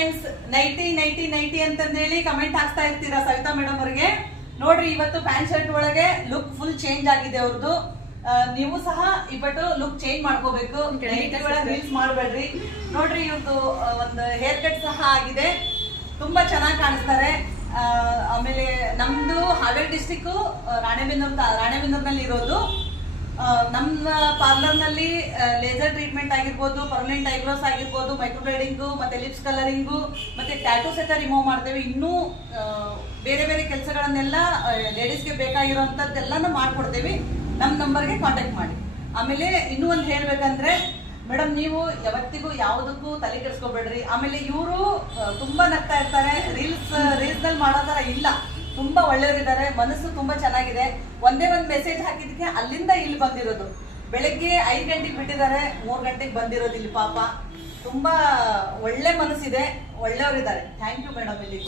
Friends, nighty ಅಂತಂದೇಳಿ comment ಹಾಕ್ತಾ ಇರ್ತೀರಾ ಸವಿತಾ ಮೇಡಮ್ ಅವ್ರಿಗೆ. ನೋಡ್ರಿ, ಇವತ್ತು ಪ್ಯಾಂಟ್ ಶರ್ಟ್ ಒಳಗೆ ಲುಕ್ ಫುಲ್ ಚೇಂಜ್ ಆಗಿದೆ ಅವ್ರದ್ದು. ನೀವು ಸಹ ಇವತ್ತು ಲುಕ್ ಚೇಂಜ್ ಮಾಡ್ಕೋಬೇಕು, ರೀಲ್ಸ್ ಮಾಡಬೇಡ್ರಿ. ನೋಡ್ರಿ, ಇವ್ರದ್ದು ಒಂದು ಹೇರ್ ಕಟ್ ಸಹ ಆಗಿದೆ, ತುಂಬಾ ಚೆನ್ನಾಗಿ ಕಾಣಿಸ್ತಾರೆ. ಆಮೇಲೆ ನಮ್ದು ಹಾವೇರಿ ಡಿಸ್ಟಿಕ್ ರಾಣೆಬೆನ್ನೂರ್ನಲ್ಲಿ ಇರೋದು. ನಮ್ಮ ಪಾರ್ಲರ್ ನಲ್ಲಿ ಲೇಸರ್ ಟ್ರೀಟ್ಮೆಂಟ್ ಆಗಿರ್ಬೋದು, ಪರ್ಮನೆಂಟ್ ಐಬ್ರೋಸ್ ಆಗಿರ್ಬೋದು, ಮೈಕ್ರೋಬ್ಲೇಡಿಂಗು, ಮತ್ತೆ ಲಿಪ್ಸ್ ಕಲರಿಂಗು, ಮತ್ತೆ ಟ್ಯಾಟೂ ಸಹಿತ ರಿಮೂವ್ ಮಾಡ್ತೇವೆ. ಇನ್ನೂ ಬೇರೆ ಬೇರೆ ಕೆಲಸಗಳನ್ನೆಲ್ಲ ಲೇಡೀಸ್ಗೆ ಬೇಕಾಗಿರೋಂಥದ್ದೆಲ್ಲಾನು ಮಾಡ್ಕೊಡ್ತೇವೆ. ನಮ್ಮ ನಂಬರ್ಗೆ ಕಾಂಟ್ಯಾಕ್ಟ್ ಮಾಡಿ. ಆಮೇಲೆ ಇನ್ನೂ ಒಂದು ಹೇಳ್ಬೇಕಂದ್ರೆ ಮೇಡಮ್, ನೀವು ಯಾವತ್ತಿಗೂ ಯಾವುದಕ್ಕೂ ತಲೆ ಕೆಡಿಸ್ಕೋಬೇಡ್ರಿ. ಆಮೇಲೆ ಇವರು ತುಂಬಾ ನಗ್ತಾ ಇರ್ತಾರೆ, ರೀಲ್ಸ್ನಲ್ಲಿ ಮಾಡೋ ಥರ ಇಲ್ಲ, ತುಂಬಾ ಒಳ್ಳೆಯವರಿದ್ದಾರೆ, ಮನಸ್ಸು ತುಂಬಾ ಚೆನ್ನಾಗಿದೆ. ಒಂದೇ ಒಂದು ಮೆಸೇಜ್ ಹಾಕಿದಕ್ಕೆ ಅಲ್ಲಿಂದ ಇಲ್ಲಿ ಬಂದಿರೋದು. ಬೆಳಗ್ಗೆ 5 ಗಂಟೆಗೆ ಬಿಟ್ಟಿದ್ದಾರೆ, 3 ಗಂಟೆಗೆ ಬಂದಿರೋದು ಇಲ್ಲಿ. ಪಾಪ ತುಂಬಾ ಒಳ್ಳೆ ಮನಸ್ಸಿದೆ, ಒಳ್ಳೆಯವರಿದ್ದಾರೆ. Thank you madam. ಇಲ್ಲಿ